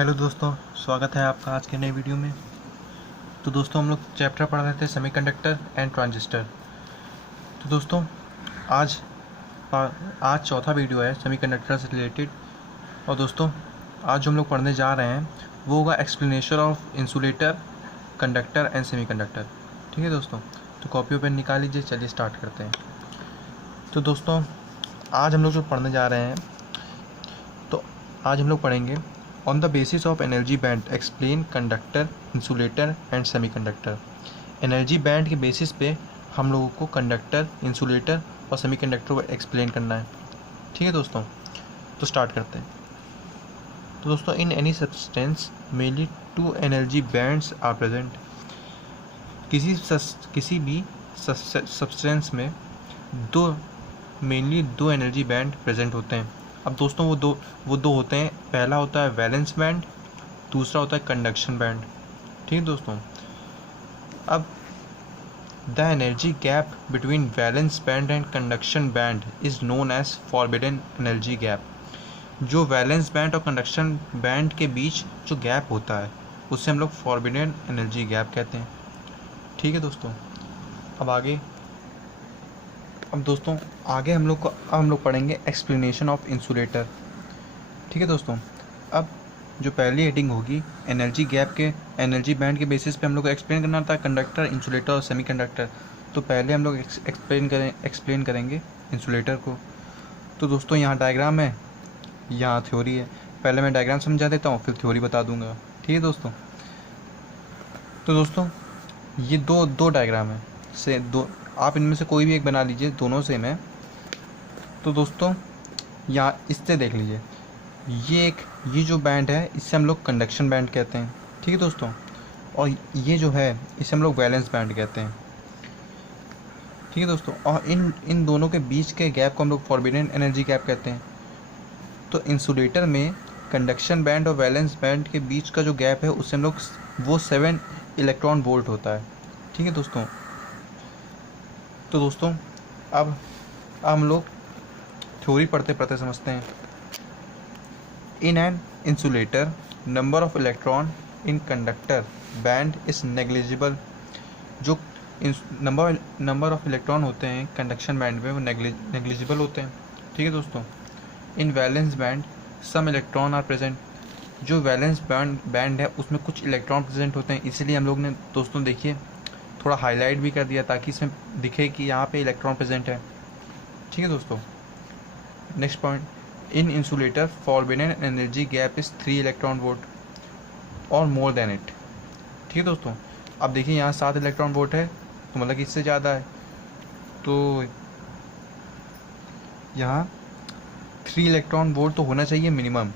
Hello दोस्तों, स्वागत है आपका आज के नए वीडियो में। तो दोस्तों, हम लोग चैप्टर पढ़ रहे थे सेमीकंडक्टर एंड ट्रांजिस्टर। तो दोस्तों, आज आज चौथा वीडियो है सेमीकंडक्टर से रिलेटेड। और दोस्तों, आज जो हम लोग पढ़ने जा रहे हैं वो होगा explanation of insulator, conductor and semiconductor. ठीक है दोस्तों, तो कॉपी पेन निकाल लीजिए, चलिए स्टार्ट करते हैं। तो दोस्तों, आज हम लोग जो पढ़ने जा रहे हैं, तो आज हम लोग पढ़ेंगे on the basis of energy band explain conductor, insulator and semiconductor. Energy band के बेसिस पे हम लोगों को कंडक्टर, इंसुलेटर और सेमीकंडक्टर को एक्सप्लेन करना है। ठीक है दोस्तों, तो स्टार्ट करते हैं। तो दोस्तों, in any substance mainly two energy bands are present. किसी भी सब्सटेंस में मेनली दो एनर्जी बैंड प्रेजेंट होते हैं। अब दोस्तों, वो दो होते हैं। पहला होता है वैलेंस बैंड, दूसरा होता है कंडक्शन बैंड। ठीक है दोस्तों, अब the energy gap between valence band and conduction band is known as forbidden energy gap. जो वैलेंस बैंड और कंडक्शन बैंड के बीच जो गैप होता है उससे हम लोग फॉरबिडन एनर्जी गैप कहते हैं। ठीक है दोस्तों, अब दोस्तों आगे हम लोग पढ़ेंगे एक्सप्लेनेशन ऑफ इंसुलेटर। ठीक है दोस्तों, अब जो पहली हेडिंग होगी एनर्जी बैंड के बेसिस पे हम लोग को एक्सप्लेन करना था कंडक्टर, इंसुलेटर और सेमीकंडक्टर। तो पहले हम लोग एक्सप्लेन करेंगे इंसुलेटर को। तो दोस्तों, यहाँ डायग्राम है, यहाँ थ्योरी है। पहले मैं डायग्राम समझा देता हूँ, फिर थ्योरी बता दूंगा। ठीक है दोस्तों, तो दोस्तों ये दो डायग्राम है से दो, आप इनमें से कोई भी एक बना लीजिए, दोनों सेम है। तो दोस्तों, यहाँ इससे देख लीजिए, ये जो बैंड है इससे हम लोग कंडक्शन बैंड कहते हैं। ठीक है दोस्तों, और ये जो है इसे हम लोग वैलेंस बैंड कहते हैं। ठीक है दोस्तों, और इन दोनों के बीच के गैप को हम लोग फॉरबिडन एनर्जी गैप कहते हैं। तो इंसुलेटर में कंडक्शन बैंड और वैलेंस बैंड के बीच का जो गैप है उससे हम लोग वो 7 इलेक्ट्रॉन वोल्ट होता है। ठीक है दोस्तों, तो दोस्तों अब हम लोग थ्योरी पढ़ते पढ़ते समझते हैं। In an insulator number of electron in conductor band is negligible. जो नंबर ऑफ इलेक्ट्रॉन होते हैं कंडक्शन बैंड में वो नेग्लिजिबल होते हैं। ठीक है दोस्तों, in valence band some electron are present. जो वैलेंस बैंड है उसमें कुछ इलेक्ट्रॉन प्रेजेंट होते हैं, इसलिए हम लोग ने दोस्तों देखिए थोड़ा हाईलाइट भी कर दिया ताकि इसमें दिखे कि यहाँ पे इलेक्ट्रॉन प्रेजेंट है। ठीक है दोस्तों, next point, in insulator forbidden energy gap is 3 electron volt और मोर देन इट। ठीक है दोस्तों, अब देखिए यहाँ 7 इलेक्ट्रॉन वोल्ट है, तो मतलब कि इससे ज़्यादा है। तो यहाँ 3 इलेक्ट्रॉन वोल्ट तो होना चाहिए मिनिमम,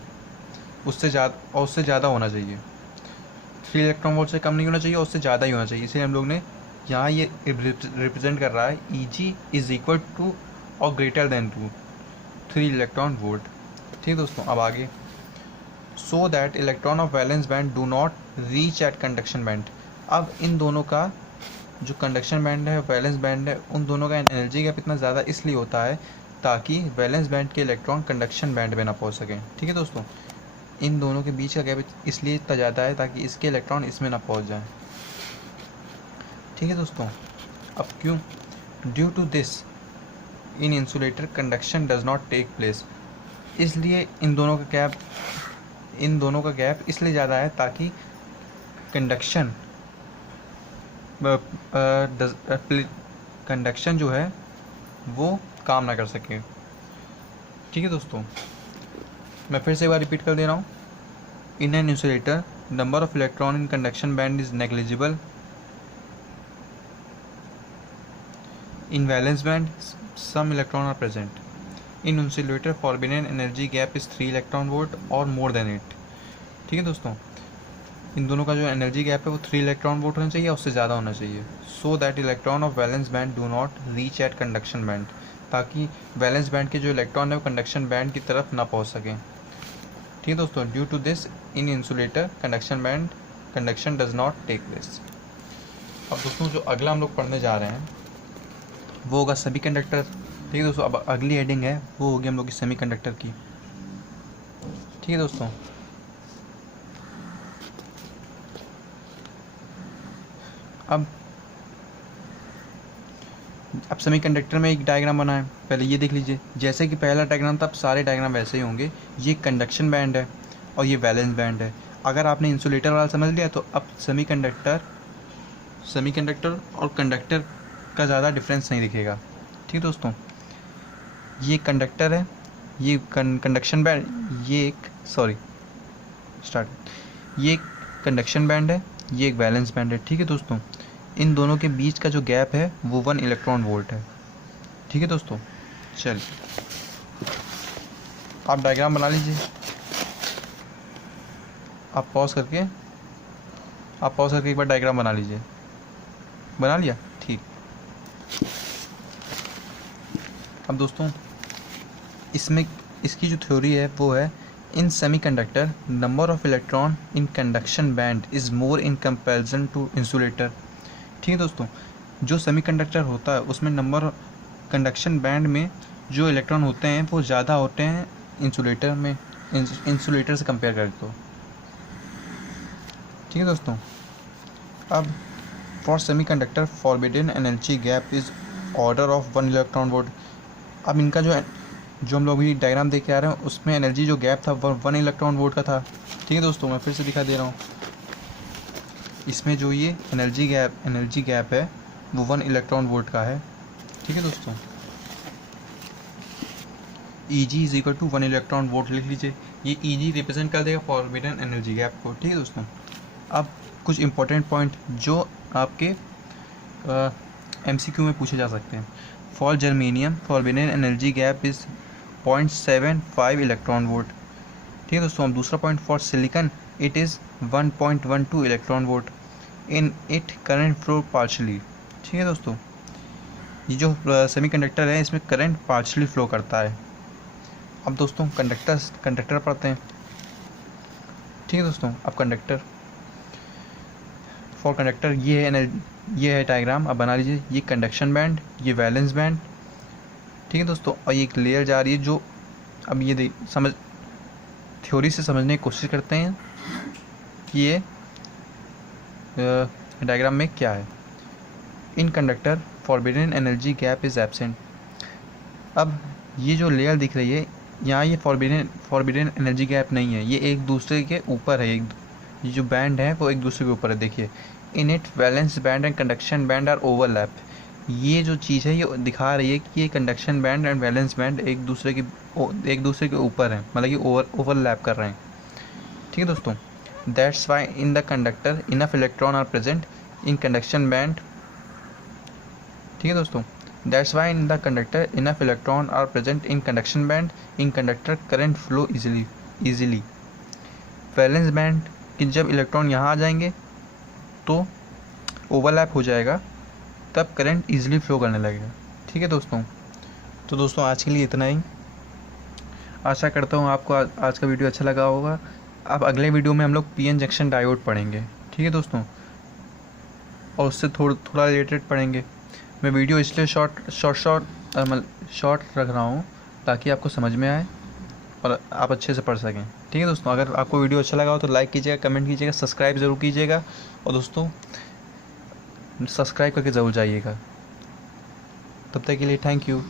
उससे ज़्यादा होना चाहिए। 3 इलेक्ट्रॉन वोल्ट से कम नहीं होना चाहिए, उससे ज़्यादा ही होना चाहिए। इसलिए हम लोग ने यहाँ ये रिप्रेजेंट कर रहा है Eg इज इक्वल टू और ग्रेटर देन 3 इलेक्ट्रॉन वोल्ट। ठीक है दोस्तों, अब आगे, so that electron of valence band do not reach at conduction band. अब इन दोनों का जो कंडक्शन बैंड है, वैलेंस बैंड है, उन दोनों का एनर्जी गैप इतना ज़्यादा इसलिए होता है ताकि वैलेंस बैंड के इलेक्ट्रॉन कंडक्शन बैंड में ना पहुँच सकें। ठीक है दोस्तों, इन दोनों के बीच का गैप इसलिए इतना ज़्यादा है ताकि इसके इलेक्ट्रॉन इसमें ना पहुँच जाएं। ठीक है दोस्तों, अब क्यों? Due to this in insulator conduction does not take place. इसलिए इन दोनों का गैप इसलिए ज़्यादा है ताकि कंडक्शन जो है वो काम ना कर सके। ठीक है दोस्तों, मैं फिर से एक बार रिपीट कर दे रहा हूँ। In an insulator number of electron in conduction band is negligible. In valence band some electron are present. In insulator forbidden energy gap is 3 electron volt or more than it. ठीक है दोस्तों, इन दोनों का जो energy gap है वो 3 electron volt होना चाहिए, उससे ज़्यादा होना चाहिए। So that electron of valence band do not reach at conduction band, ताकि वैलेंस बैंड के जो इलेक्ट्रॉन है वो कंडक्शन बैंड की तरफ ना पहुंच सकें। ठीक है दोस्तों, due to this in insulator conduction does not take place. अब दोस्तों, जो अगला हम लोग पढ़ने जा रहे हैं वो होगा सेमीकंडक्टर। ठीक है दोस्तों, अब अगली हेडिंग है वो होगी हम लोग की सेमीकंडक्टर की। ठीक है दोस्तों, अब सेमीकंडक्टर में एक डायग्राम बना है, पहले ये देख लीजिए। जैसे कि पहला डायग्राम था, अब सारे डायग्राम वैसे ही होंगे। ये कंडक्शन बैंड है और ये वैलेंस बैंड है। अगर आपने इंसुलेटर वाला समझ लिया तो अब सेमीकंडक्टर और कंडक्टर का ज़्यादा डिफरेंस नहीं दिखेगा। ठीक है दोस्तों, ये कंडक्टर है, ये कंडक्शन बैंड, ये एक कंडक्शन बैंड है, ये एक वैलेंस बैंड है। ठीक है दोस्तों, इन दोनों के बीच का जो गैप है वो 1 इलेक्ट्रॉन वोल्ट है। ठीक है दोस्तों, चलिए आप डायग्राम बना लीजिए। आप पॉज करके एक बार डायग्राम बना लीजिए। बना लिया? ठीक। अब दोस्तों इसमें इसकी जो थ्योरी है वो है, in semiconductor number of electron in conduction band is more in comparison to insulator. ठीक है दोस्तों, जो सेमीकंडक्टर होता है उसमें नंबर कंडक्शन बैंड में जो इलेक्ट्रॉन होते हैं वो ज़्यादा होते हैं इंसुलेटर से कंपेयर करें तो। ठीक है दोस्तों, अब for semiconductor forbidden energy gap is order of 1 electron volt. अब इनका जो हम लोग भी डायग्राम देख के आ रहे हैं उसमें एनर्जी जो गैप था 1 इलेक्ट्रॉन वोल्ट का था। ठीक है दोस्तों, मैं फिर से दिखा दे रहा हूँ। इसमें जो ये एनर्जी गैप है वो 1 इलेक्ट्रॉन वोल्ट का है। ठीक है दोस्तों, Eg is equal to 1 electron volt लिख लीजिए। ये Eg रिप्रेजेंट कर देगा फॉरबिडन एनर्जी गैप को। ठीक है दोस्तों, अब कुछ इंपॉर्टेंट पॉइंट जो आपके MCQ में पूछे जा सकते हैं। For germanium forbidden energy gap is 0.75 electron volt. ठीक है दोस्तों, अब दूसरा point, for silicon it is 1.12 electron volt in it current flow partially. ठीक है दोस्तों, ये जो सेमीकंडक्टर है इसमें करंट पार्शली फ्लो करता है। अब दोस्तों कंडक्टर पढ़ते हैं। ठीक है दोस्तों, अब फॉर कंडक्टर ये है डायग्राम, अब बना लीजिए। ये कंडक्शन बैंड, ये वैलेंस बैंड। ठीक है दोस्तों, और ये एक लेयर जा रही है जो, अब ये थ्योरी से समझने की कोशिश करते हैं कि ये डायग्राम में क्या है। In conductor forbidden energy gap is absent. अब ये जो लेयर दिख रही है यहाँ, ये फॉरबिडन एनर्जी गैप नहीं है, ये एक दूसरे के ऊपर है। ये जो बैंड है वो एक दूसरे के ऊपर है। देखिए, in it valence band and conduction band are overlap. ये जो चीज़ है ये दिखा रही है कि ये conduction band and valence band एक दूसरे के ऊपर हैं, मतलब कि ओवरलैप कर रहे हैं। ठीक है दोस्तों, that's why in the conductor enough electron are present in conduction band. ठीक है दोस्तों, that's why in the conductor enough electron are present in conduction band in conductor current flow easily. Valence band कि जब electron यहाँ आ जाएंगे तो overlap हो जाएगा, तब करंट ईजिली फ्लो करने लगेगा। ठीक है दोस्तों, तो दोस्तों आज के लिए इतना ही। आशा करता हूँ आपको आज का वीडियो अच्छा लगा होगा। अब अगले वीडियो में हम लोग PN जंक्शन डायोड पढ़ेंगे। ठीक है दोस्तों, और उससे थोड़ा रिलेटेड पढ़ेंगे। मैं वीडियो इसलिए शॉर्ट रख रहा हूँ ताकि आपको समझ में आए और आप अच्छे से पढ़ सकें। ठीक है दोस्तों, अगर आपको वीडियो अच्छा लगा हो तो लाइक कीजिएगा, कमेंट कीजिएगा, सब्सक्राइब ज़रूर कीजिएगा, और दोस्तों सब्सक्राइब करके ज़रूर जाइएगा। तब तक के लिए थैंक यू।